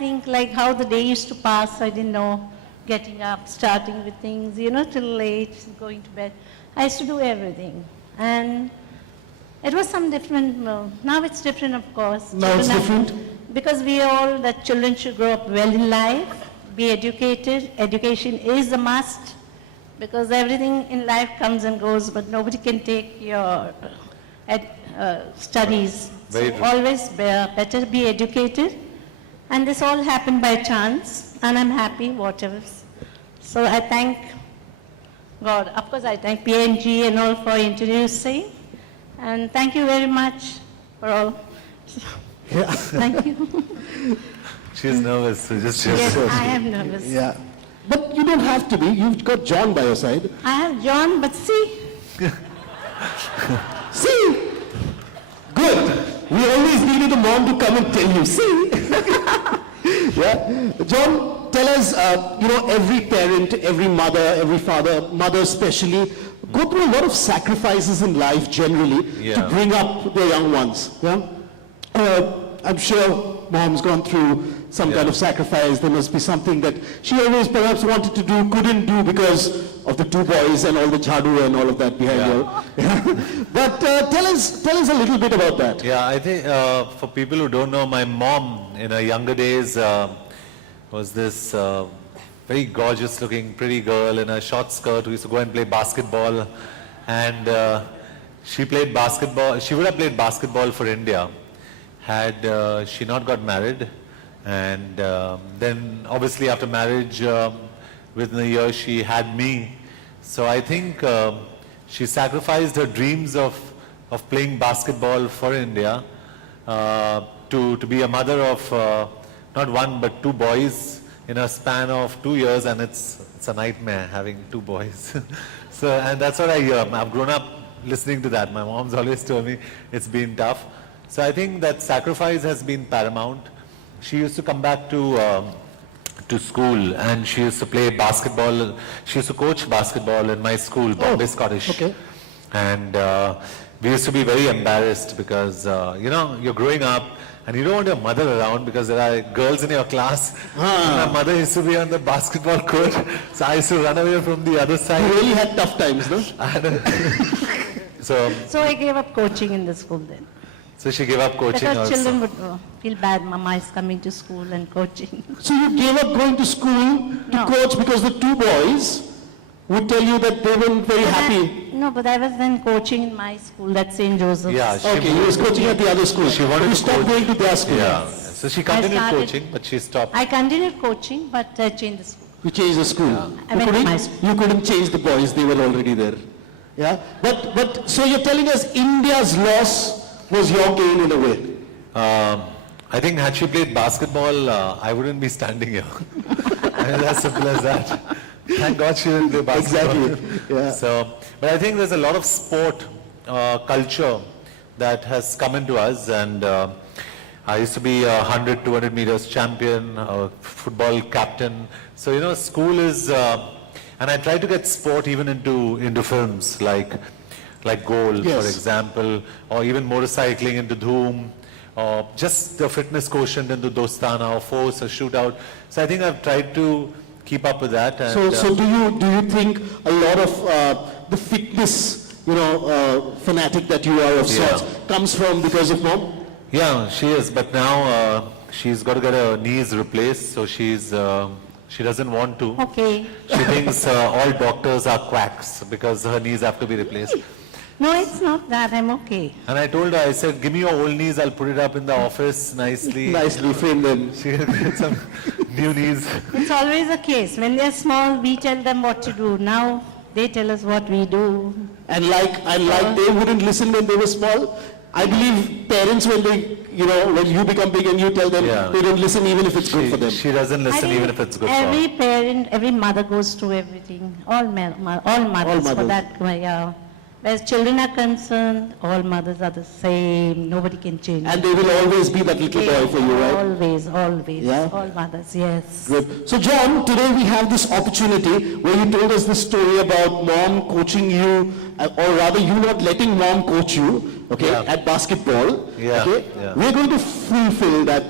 think like how the day used to pass, I didn't know, getting up, starting with things, till late, going to bed. I used to do everything. And it was some different, now it's different, of course. Now it's different? Because that children should grow up well in life, be educated. Education is a must, because everything in life comes and goes, but nobody can take your studies. Very So true. always better be educated. And this all happened by chance, and I'm happy, whatever. So I thank God. Of course, I thank PNG and all for introducing. And thank you very much for all. Thank you. She's nervous, so just Yes, I am nervous. Yeah. But you don't have to be. You've got John by your side. I have John, but see, See? Good. We always needed a mom to come and tell you, see? Yeah. John, tell us, every parent, every mother, every father, mother especially, go through a lot of sacrifices in life generally to Yeah. bring up their young ones. Yeah. I'm sure mom's gone through some kind of sacrifice. There must be something that she always perhaps wanted to do, couldn't do because of the two boys and all the jadoo and all of that behind her. But tell us a little bit about that. Yeah, I think for people who don't know, my mom in her younger days was this very gorgeous looking pretty girl in a short skirt who used to go and play basketball. And she played basketball. She would have played basketball for India had she not got married. And then obviously after marriage, within a year she had me. So I think she sacrificed her dreams of playing basketball for India to be a mother of not one but two boys in a span of 2 years, and it's a nightmare having two boys. So, and that's what I hear. I've grown up listening to that. My mom's always told me it's been tough. So I think that sacrifice has been paramount. She used to come back to school and she used to play basketball. She used to coach basketball in my school, Bombay Scottish. Okay. And we used to be very embarrassed because, you're growing up and you don't want your mother around because there are girls in your class. And my mother used to be on the basketball court. So I used to run away from the other You side. really had tough times, no? So I gave up coaching in the school then. so she gave up coaching Because also. children would feel bad, Mama is coming to school and coaching. So you gave up going to school to No. coach because the two boys would tell you that they weren't very happy. But I was then coaching in my school, that's St. Joseph's. Yeah, she Okay, you was coaching at the other school. She wanted You to stopped coach. going to their school. Yeah. So she continued started- coaching, but she stopped. I continued coaching, but I changed the school. You changed the school. I went to my school. You couldn't change the boys, they were already there. Yeah? But so you're telling us India's loss was your gain in a way. I think had she played basketball, I wouldn't be standing here. I mean, as simple as that. Thank God she didn't play basketball. Exactly, yeah. So, but I think there's a lot of sport culture that has come into us, and I used to be a 100, 200 meters champion, a football captain. So, school is, and I try to get sport even into films like Goal, Yes. for example, or even motorcycling into Dhoom, or just the fitness quotient into Dostana or Force or Shootout. So I think I've tried to keep up with that. And, So do you think a lot of the fitness, fanatic that you are of sorts comes from because of mom? yeah, she is, but now she's got to get her knees replaced, so she doesn't want to. Okay. She thinks all doctors are quacks because her knees have to be replaced. No, it's not that, I'm okay. And I told her, I said, give me your old knees, I'll put it up in the office nicely. Nicely framed them. She will get some new knees. It's always the case. When they're small, we tell them what to do. Now, they tell us what we do. And like they wouldn't listen when they were small. I believe parents, when when you become big and you tell them, Yeah. they don't listen even if it's good for them. She doesn't I listen think even if it's good for every her. parent, every mother goes through everything. All mothers for mothers. that, yeah. As children are concerned, all mothers are the same. Nobody can change. And they will always be that little boy for you, right? Always. Yeah. All mothers, yes. Good. So John, today we have this opportunity where you told us this story about mom coaching you, or rather you not letting mom coach you, okay, Yeah. at basketball. Yeah, Okay? yeah. We're going to fulfill that